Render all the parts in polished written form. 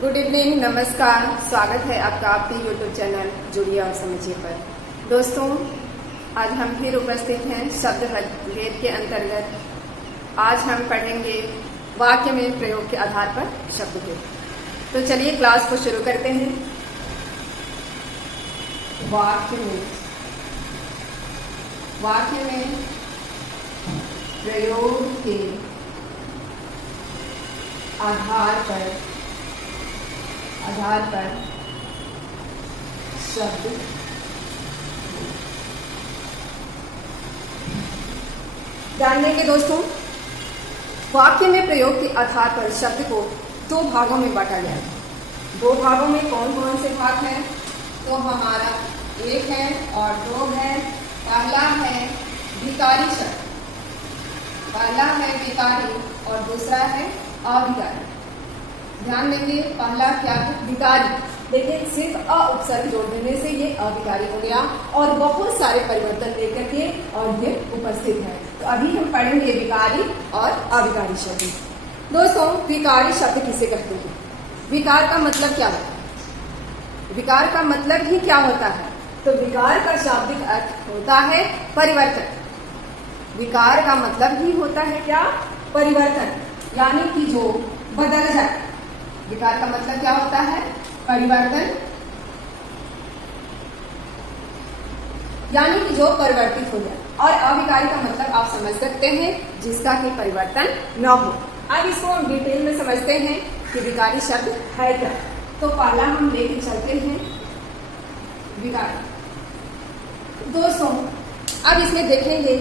Good evening, नमस्कार। स्वागत है आपका आपके यूट्यूब चैनल जुड़िए और समझिए पर। दोस्तों, आज हम फिर उपस्थित हैं शब्द भेद के अंतर्गत। आज हम पढ़ेंगे वाक्य में प्रयोग के आधार पर शब्द भेद। तो चलिए क्लास को शुरू करते हैं। वाक्य में प्रयोग के आधार पर शब्द ध्यान देंगे दोस्तों। वाक्य में प्रयोग के आधार पर शब्द को दो भागों में बांटा गया है। दो भागों में कौन कौन से भाग हैं? तो हमारा एक है और दो है। पहला है विकारी शब्द, पहला है विकारी और दूसरा है अविकारी। ध्यान देंगे, पहला क्या है? विकारी। देखिए, सिर्फ अ उपसर्ग जोड़ देने से ये अविकारी हो गया और बहुत सारे परिवर्तन लेकर के और ये उपस्थित है। तो अभी हम पढ़ेंगे विकारी और अविकारी शब्द। दोस्तों, विकारी शब्द किसे कहते हैं? विकार का मतलब क्या है? विकार का मतलब ही क्या होता है? तो विकार का शाब्दिक अर्थ होता है परिवर्तन। विकार का मतलब ही होता है क्या? परिवर्तन, यानी कि जो बदल जाए। विकार का मतलब क्या होता है? परिवर्तन, यानी कि जो परिवर्तित हो जाए। और अविकारी का मतलब आप समझ सकते हैं, जिसका कि परिवर्तन न हो। अब इसको हम डिटेल में समझते हैं कि विकारी शब्द है क्या। तो पहला हम लेके चलते हैं विकारी। दोस्तों, अब इसमें देखेंगे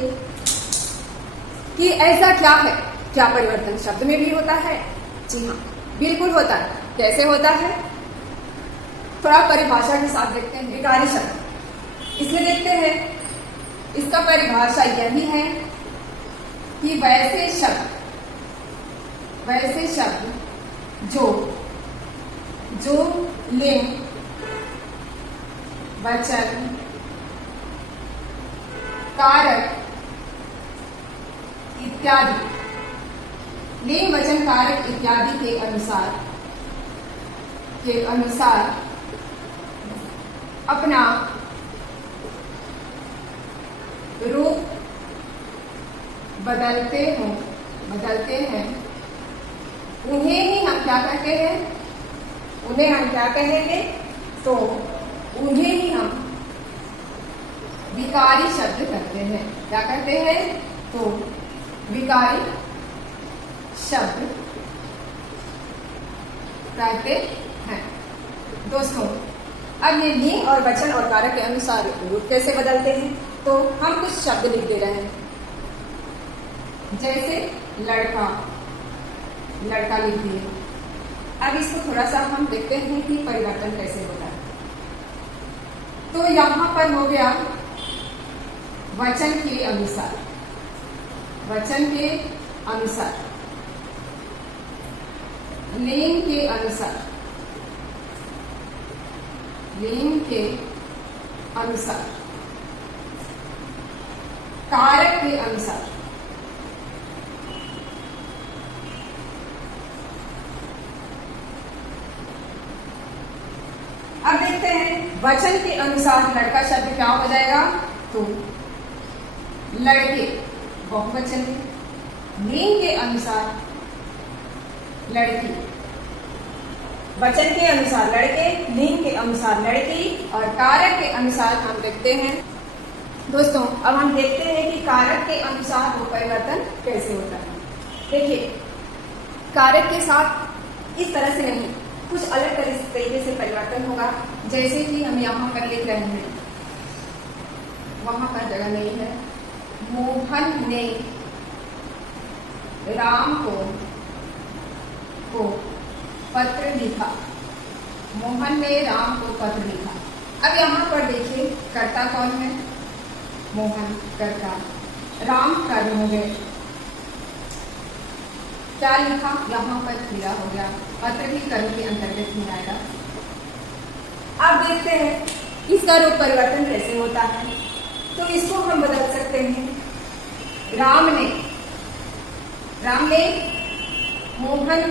कि ऐसा क्या है। क्या परिवर्तन शब्द में भी होता है? जी हाँ, बिल्कुल होता है। कैसे होता है? थोड़ा परिभाषा के साथ देखते हैं। विकारी शब्द इसमें देखते हैं, इसका परिभाषा यही है कि वैसे शब्द जो लिंग, वचन, कारक इत्यादि, लिंग, वचन, कारक इत्यादि के अनुसार अपना रूप बदलते हैं, उन्हें ही हम क्या कहते हैं? उन्हें हम क्या कहेंगे? तो उन्हें ही हम विकारी शब्द कहते हैं। क्या कहते हैं? तो विकारी शब्द कहते हैं। दोस्तों, अब ये लिंग और वचन और कारक के अनुसार रूप कैसे बदलते हैं? तो हम कुछ शब्द लिख दे रहे हैं, जैसे लड़का लिख दिए। अब इसको थोड़ा सा हम देखते हैं कि परिवर्तन कैसे होता है। तो यहां पर हो गया वचन के अनुसार, लिंग के अनुसार, कारक के अनुसार। अब देखते हैं वचन के अनुसार लड़का शब्द क्या हो जाएगा? तो लड़के बहुवचन में। लिंग के अनुसार लड़की, वचन के अनुसार लड़के, लिंग के अनुसार लड़की और कारक के अनुसार हम देखते हैं। दोस्तों, अब हम देखते हैं कि कारक के अनुसार वो परिवर्तन कैसे होता है। देखिए, कारक के साथ इस तरह से नहीं, कुछ अलग तरीके से परिवर्तन होगा। जैसे कि हम यहाँ पर लिख रहे हैं, वहां पर जगह नहीं है। मोहन ने राम को पत्र लिखा। मोहन ने राम को पत्र लिखा। अब यहाँ पर देखिए, कर्ता कौन है? मोहन कर्ता, राम कर्म हो गए। क्या लिखा? यहाँ पर क्रिया हो गया। पत्र भी कर्म के अंतर्गत ही आएगा। अब देखते हैं इसका रूप परिवर्तन कैसे होता है। तो इसको हम बदल सकते हैं। राम ने मोहन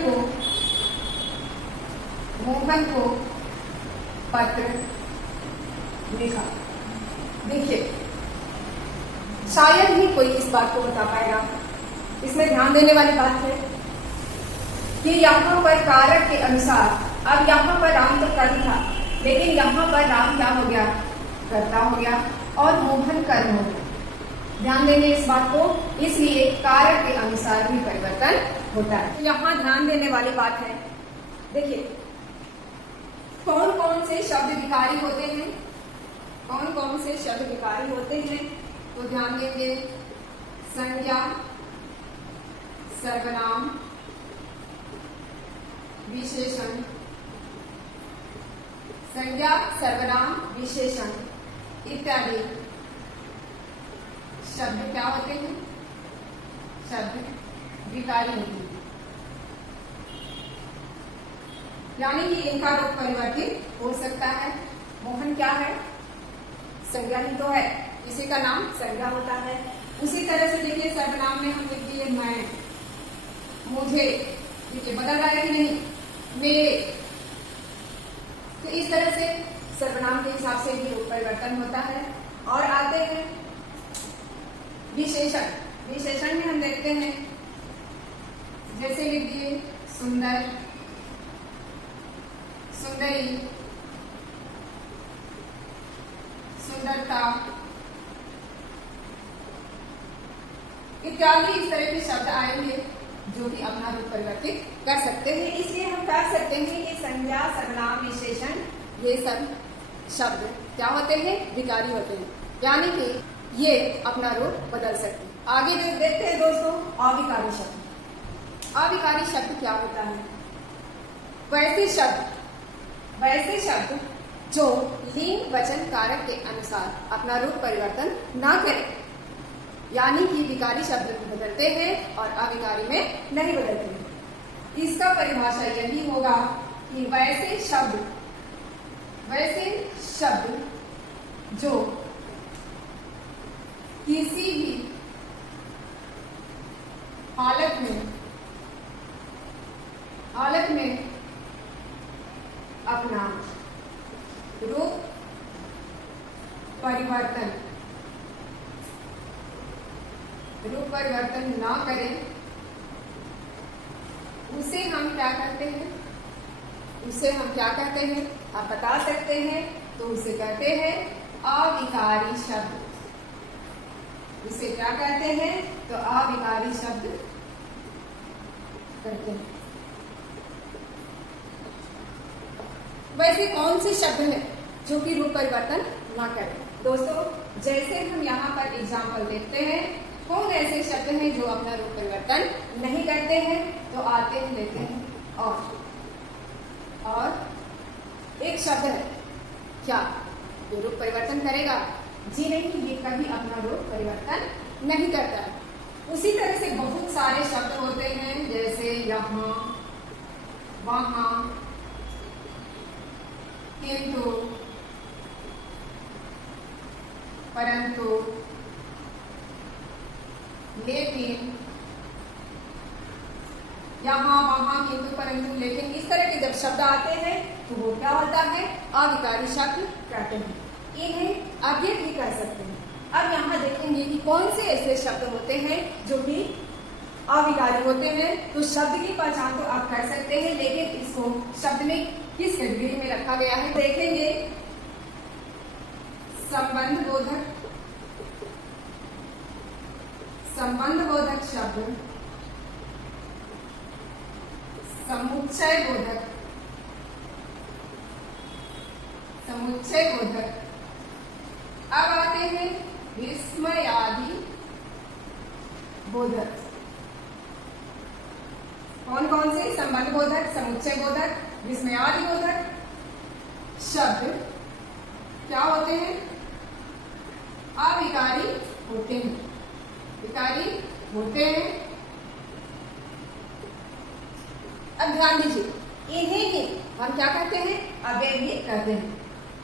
मोहन को पत्र लिखा। देखिए, शायद ही कोई इस बात को बता पाएगा। इसमें ध्यान देने वाली बात है कि यहाँ पर कारक के अनुसार, अब यहाँ पर राम तो कर्म था, लेकिन यहाँ पर राम क्या हो गया, कर्ता हो गया और मोहन कर्म हो गया। ध्यान देंगे इस बात को, इसलिए कारक के अनुसार भी परिवर्तन होता है। यहाँ ध्यान देने वाली बात है, देखिए कौन कौन से शब्द विकारी होते हैं, कौन कौन से शब्द विकारी होते हैं, तो ध्यान देंगे संज्ञा, सर्वनाम, विशेषण, संज्ञा, सर्वनाम, विशेषण इत्यादि शब्द क्या होते हैं, शब्द विकारी होते हैं। यानी कि इनका रूप परिवर्तित हो सकता है। मोहन क्या है, संज्ञा ही तो है, इसी का नाम संज्ञा होता है। उसी तरह से देखिए सर्वनाम में हम लिख दिए मैं, मुझे, देखिए बदल रहा है कि नहीं, मेरे। तो इस तरह से सर्वनाम के हिसाब से भी रूप परिवर्तन होता है। और आते हैं विशेषण। विशेषण में हम देखते हैं, जैसे लिख दिए सुंदर, सुंदरी, सुंदरता इत्यादि इस तरह के शब्द आएंगे जो कि अपना रूप परिवर्तित कर सकते हैं। इसलिए हम कह सकते हैं कि संज्ञा, सर्वनाम, विशेषण ये सब शब्द क्या होते हैं, विकारी होते हैं, यानी कि ये अपना रूप बदल सकते हैं। आगे देखते हैं दोस्तों अविकारी शब्द। अविकारी शब्द क्या होता है, वैसे शब्द जो लिंग वचन कारक के अनुसार अपना रूप परिवर्तन ना करें, यानी कि विकारी शब्द में बदलते हैं और अविकारी में नहीं बदलते हैं। इसका परिभाषा यही होगा कि वैसे शब्द जो किसी भी हालत में अपना रूप परिवर्तन ना करें, उसे हम क्या कहते हैं, आप बता सकते हैं, तो उसे कहते हैं अविकारी शब्द। उसे क्या कहते हैं, तो अविकारी शब्द कहते हैं। वैसे कौन से शब्द हैं जो कि रूप परिवर्तन ना करें? दोस्तों, जैसे हम यहाँ पर एग्जाम्पल देखते हैं, कौन ऐसे शब्द हैं जो अपना रूप परिवर्तन नहीं करते हैं, तो आते हैं, लेते हैं और एक शब्द है क्या जो रूप परिवर्तन करेगा? जी नहीं, ये कभी अपना रूप परिवर्तन नहीं करता है। उसी तरह से बहुत सारे शब्द होते हैं, जैसे यहाँ, वहां, किंतु, परंतु, लेकिन, यहाँ, वहां, किंतु, परंतु, लेकिन, इस तरह के जब शब्द आते हैं तो वो क्या होता है, अविकारी शब्द कहते हैं। इन्हें आगे भी कर सकते हैं। अब यहाँ देखेंगे कि कौन से ऐसे शब्द होते हैं जो कि अविकारी होते हैं। तो शब्द की पहचान तो आप कर सकते हैं, लेकिन इसको शब्द में किस कैटेगरी में रखा गया है देखेंगे। संबंध बोधक शब्द, समुच्चय बोधक। अब आते हैं विस्मयादि बोधक। कौन कौन से? संबंध बोधक, समुच्चय बोधक, विस्मयादि बोधक शब्द क्या होते हैं? अविकारी होते हैं, विकारी होते हैं। अब ध्यान दीजिए, इन्हें ही हम क्या कहते हैं? अव्यय भी कहते हैं,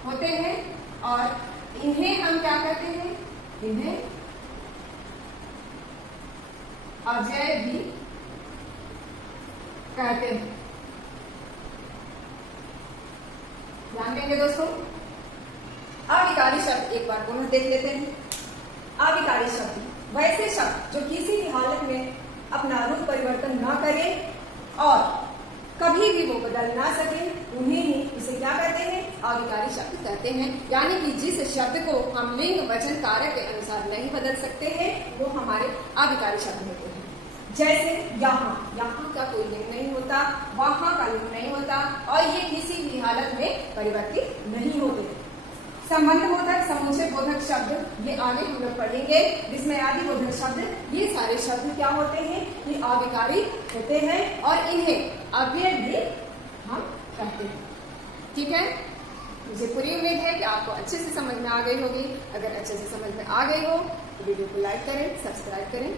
होते हैं। और इन्हें हम क्या कहते हैं? इन्हें अव्यय भी कहते हैं। ध्यान देंगे दोस्तों। अविकारी शब्द एक बार पुनः देख लेते हैं। अविकारी शब्द वैसे शब्द जो किसी भी हालत में अपना रूप परिवर्तन ना करें और कभी भी वो बदल ना सके, उन्हें ही इसे क्या कहते हैं? अविकारी शब्द कहते हैं। यानी कि जिस शब्द को हम लिंग वचन कारक के अनुसार नहीं बदल सकते हैं, वो हमारे अविकारी शब्द होते हैं। जैसे यहाँ, यहाँ का कोई लिंग नहीं होता, वहां का लिंग नहीं होता, और ये किसी भी हालत में परिवर्तित नहीं होते। संबंध बोधक, समुच्चय बोधक शब्द ये आगे हम लोग पढ़ेंगे। जिसमें आदि बोधक शब्द, ये सारे शब्द क्या होते हैं? ये अविकारी होते हैं और इन्हें अव्यय भी हम कहते हैं। ठीक है, मुझे पूरी उम्मीद है कि आपको अच्छे से समझ में आ गई होगी। अगर अच्छे से समझ में आ गई हो तो वीडियो को लाइक करें, सब्सक्राइब करें।